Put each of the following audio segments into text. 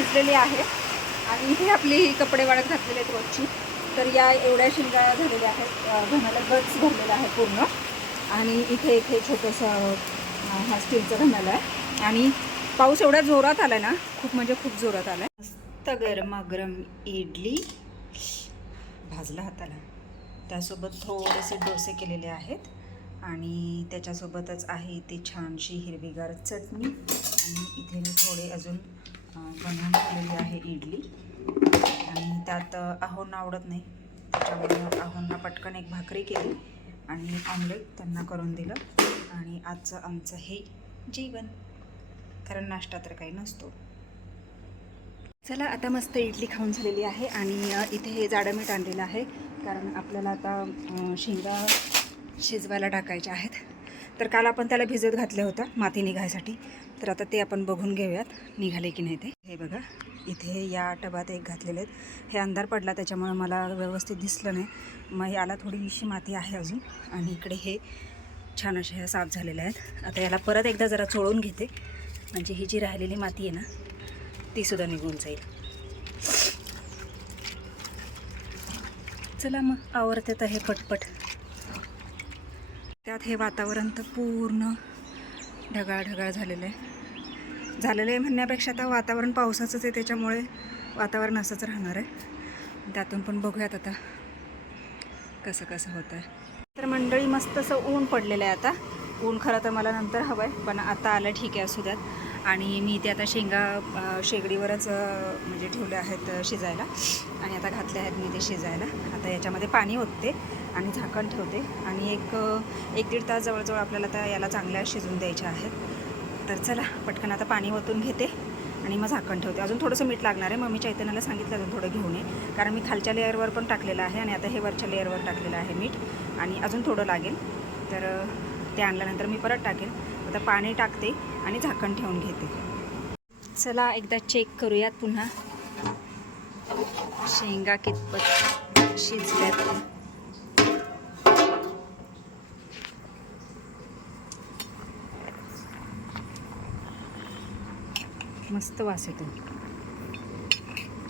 भिजलेली आहे. आणि इथे आपली कपडे वाळत घातलेले आहेत रोजची. तर या एवढ्या शिंगा झालेल्या आहेत. घनाला घणाला गच भरलेला आहे पूर्ण. आणि इथे इथे छोटंसं ह्या स्टीलचं घणाला आहे. आणि पाऊस एवढ्या जोरात आला ना खूप म्हणजे खूप जोरात आला मस्त गरमागरम इडली भाजला हाताला. त्यासोबत थोडेसे डोसे केलेले आहेत. आणि त्याच्यासोबतच आहे ती छानशी हिरवीगार चटणी. आणि इथे मी थोडे अजून बनवून ठेवलेली आहे इडली. आणि त्यात अ, आहोंना आवडत नाही. त्याच्यामुळे आहोंना पटकन एक भाकरी केली आणि ऑमलेट त्यांना करून दिलं. आणि आजचं आमचं हे जेवण. कारण नाश्ता तर काही नसतो. चला आता मस्त इडली खाऊन झालेली आहे आणि इथे हे जाडं मीठ आणलेलं आहे. कारण आपल्याला आता शेंगा शिजवायला टाकायच्या आहेत. तर काल आपण त्याला भिजत घातल्या होत्या माती निघायसाठी तर आता ते आपण बघून घेऊयात निघाले की नाही ते. हे बघा इथे या टबात एक घातलेले आहेत. हे अंधार पडला त्याच्यामुळे मला व्यवस्थित दिसलं नाही. मग याला थोडीशी माती आहे अजून आणि इकडे हे छान अशा ह्या साफ झालेल्या आहेत. आता याला परत एकदा जरा चोळून घेते. म्हणजे ही जी राहिलेली माती आहे ना तीसुद्धा निघून जाईल. चला मग आवरते तर हे पटपट. त्यात हे वातावरण तर पूर्ण ढगाळ ढगाळ झालेलं आहे. झालेलं आहे म्हणण्यापेक्षा आता वातावरण पावसाचंच आहे त्याच्यामुळे वातावरण असंच राहणार आहे. त्यातून पण बघूयात आता कसं कसं होतं आहे. तर मंडळी मस्त असं ऊन पडलेलं आहे आता. ऊन खरं तर मला नंतर हवं आहे पण आता आलं ठीक आहे असू द्यात. आणि मी ते आता शेंगा शेगडीवरच म्हणजे ठेवले आहेत शिजायला. आणि आता घातले आहेत मी ते शिजायला. आता याच्यामध्ये पाणी ओतते आणि झाकण ठेवते. आणि एक एक दीड तास जवळजवळ आपल्याला आता याला चांगल्या शिजून द्यायच्या आहेत. तर चला पटकन आता पाणी ओतून घेते आणि मग झाकण ठेवते. अजून थोडंसं मीठ लागणार आहे. मग मी चैतन्याला सांगितलं अजून थोडं घेऊन ये. कारण मी खालच्या लेअरवर पण टाकलेलं आहे आणि आता हे वरच्या लेअरवर टाकलेलं आहे मीठ. आणि अजून थोडं लागेल. तर ते आणल्यानंतर मी परत टाकेल आता पाणी टाकते आणि झाकण ठेवून घेते. चला एकदा चेक करूयात पुन्हा. शेंगा कितपत शिजल्यात. मस्त वास येतो.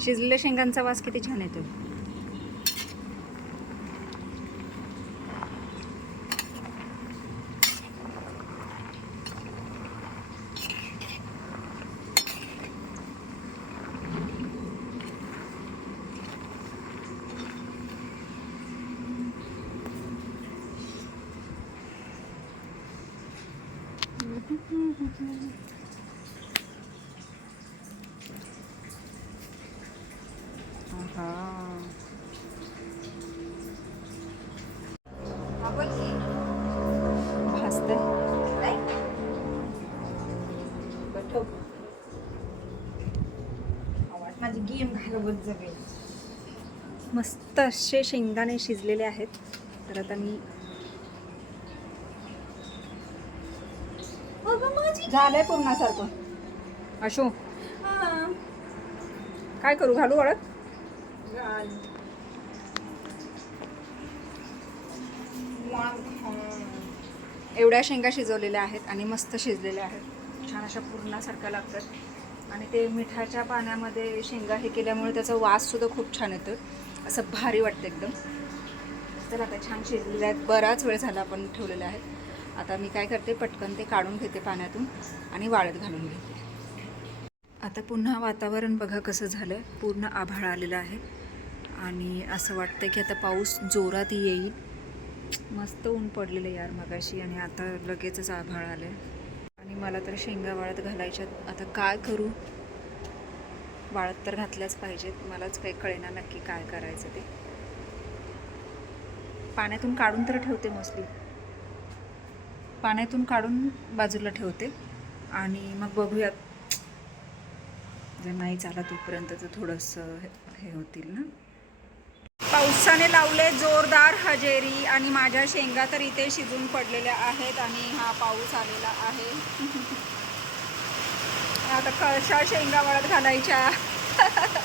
शिजलेल्या शेंगांचा वास किती छान येतो. माझी गेम घालवत जगेल. मस्त असे शेंगदाणे शिजलेले आहेत. तर आता मी झालंय पूर्णासारखं. अशो. काय करू घालू वळत एवढ्या शेंगा शिजवलेल्या आहेत आणि मस्त शिजलेल्या आहेत. छान अशा पूर्णासारख्या लागतात. आणि ते मिठाच्या पाण्यामध्ये शेंगा हे केल्यामुळे त्याचा वाससुद्धा खूप छान येतो असं भारी वाटतं एकदम. तर आता छान शिजलेले आहेत. बराच वेळ झाला आपण ठेवलेले आहेत. आता मी काय करते पटकन ते काढून घेते पाण्यातून आणि वाळत घालून घेते. आता पुन्हा वातावरण बघा कसं झालं. आहे पूर्ण आभाळ आलेलं आहे. आणि असं वाटतं की आता पाऊस जोरात येईल. मस्त ऊन पडलेलं यार मगाशी आणि आता लगेचच आभाळ आलं आणि मला तर शेंगा वाळत घालायच्यात आता काय करू? वाळत तर घातल्याच पाहिजेत. मलाच काही कळेना नक्की काय करायचं ते. पाण्यातून काढून तर ठेवते मोस्टली पाण्यातून काढून बाजूला ठेवते. आणि मग बघूयात. जर नाही झाला तोपर्यंत तर थोडंसं हे- हे होतील ना. पावसाने लावले जोरदार हजेरी आणि माझ्या शेंगा तर इथे शिजून पडलेल्या आहेत आणि हा पाऊस आलेला आहे. आता कळशा शेंगा वळत घालायच्या?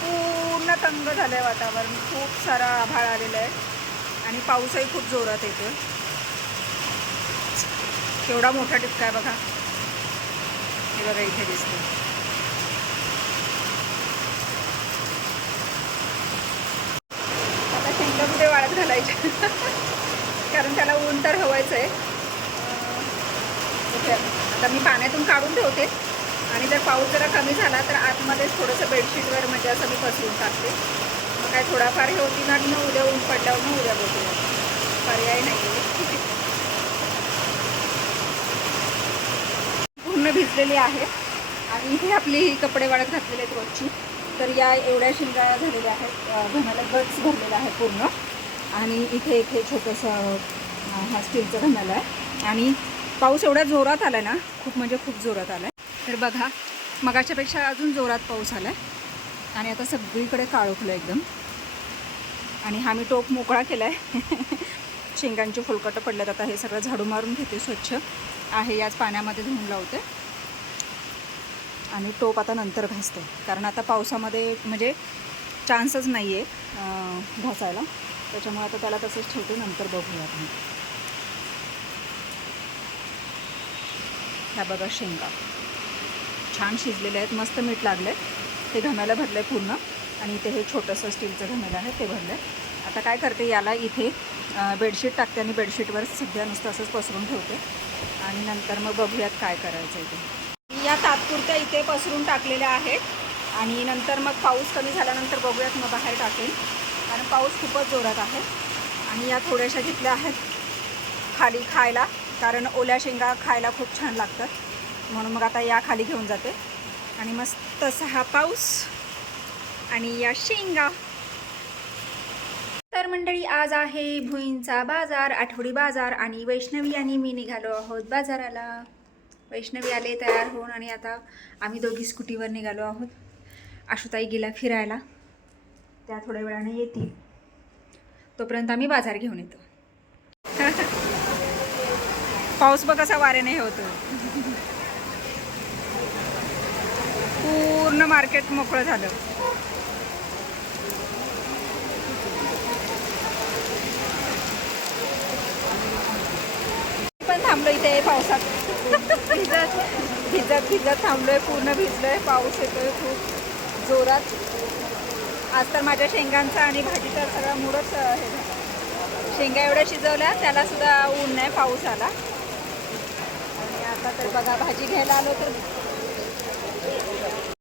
पूर्ण तंग झालंय वातावरण. खूप सारा आभाळ आलेला आहे. आणि पाऊसही खूप जोरात येतोय. केवढा मोठा टिपका आहे बघा. हे बघा इथे दिसतो आता शेंगा कुठे वाळत घालायचे कारण त्याला ऊन तर हवायचं आहे आता मी पाण्यातून काढून ठेवते. आणि जर पाऊस जरा कमी झाला तर आतमध्येच थोडंसं बेडशीटवर म्हणजे असं मी पसरून टाकते. मग काय थोडाफार हे होती ना मग उद्या ऊन पडल्यावर मग उद्या बसून पर्याय नाही आहे भिजलेली आहे. आणि इथे आपली कपडे वाळत घातलेले आहेत रोजची. तर या एवढ्या शिंगा झालेल्या आहेत. अ, गट्स भरलेला आहे पूर्ण. आणि इथे इथे छोटंसं हा स्टीलचं घणाला आहे. आणि पाऊस एवढ्या जोरात आला ना खूप म्हणजे खूप जोरात आला आहे तर बघा मगाच्यापेक्षा अजून जोरात पाऊस आला आहे आणि आता सगळीकडे काळोखलं एकदम. आणि हा मी टोप मोकळा केला आहे शेंगांची फुलकटं पडल्यात. आता हे सगळं झाडू मारून घेते स्वच्छ. आहे याच पाण्यामध्ये धुवून लावते. आणि टोप आता नंतर घासते. कारण आता पावसामध्ये म्हणजे चान्सच नाही आहे घासायला. त्याच्यामुळे आता त्याला तसंच ठेवते नंतर बघूया आपण. ह्या बघा शेंगा. छान शिजलेले आहेत मस्त मीठ लागले ते घम्याला भरलं आहे पूर्ण. आणि इथे हे छोटंसं स्टीलचं घमेलं आहे ते भरलं आहे आता काय करते याला इथे बेडशीट टाकते आणि बेडशीटवर सध्या नुसतं असंच पसरून ठेवते. आणि नंतर मग बघूयात काय करायचं इथे या तात्पुरत्या इथे पसरून टाकलेल्या आहेत. आणि नंतर मग पाऊस कमी झाल्यानंतर बघूयात मग बाहेर टाकेन. कारण पाऊस खूपच जोरात आहे. आणि या थोड्याशा घेतल्या आहेत खाली खायला. कारण ओल्या शेंगा खायला खूप छान लागतात. म्हणून मग आता या खाली घेऊन जाते. आणि मस्त हा पाऊस. आणि या शेंगा. तर मंडळी आज आहे भुईंचा बाजार आठवडी बाजार. आणि वैष्णवी आणि मी निघालो आहोत बाजाराला. वैष्णवी आले तयार होऊन आणि आता आम्ही दोघी स्कूटीवर निघालो आहोत. आशुताई गेला फिरायला. त्या थोड्या वेळाने येतील. तोपर्यंत आम्ही बाजार घेऊन येतो. पाऊस बघ कसा वाऱ्याने होतो पूर्ण मार्केट मोकळं झालं. पण थांबलो इथे पावसात. भिजत भिजत भिजत थांबलोय पूर्ण भिजलोय पाऊस येतोय खूप जोरात. आज तर माझ्या शेंगांचा आणि भाजीचा सगळा मूडच हे शेंगा एवढ्या शिजवल्या त्याला सुद्धा ऊन नाही पाऊस आला. आणि आता तर बघा भाजी घ्यायला आलो तर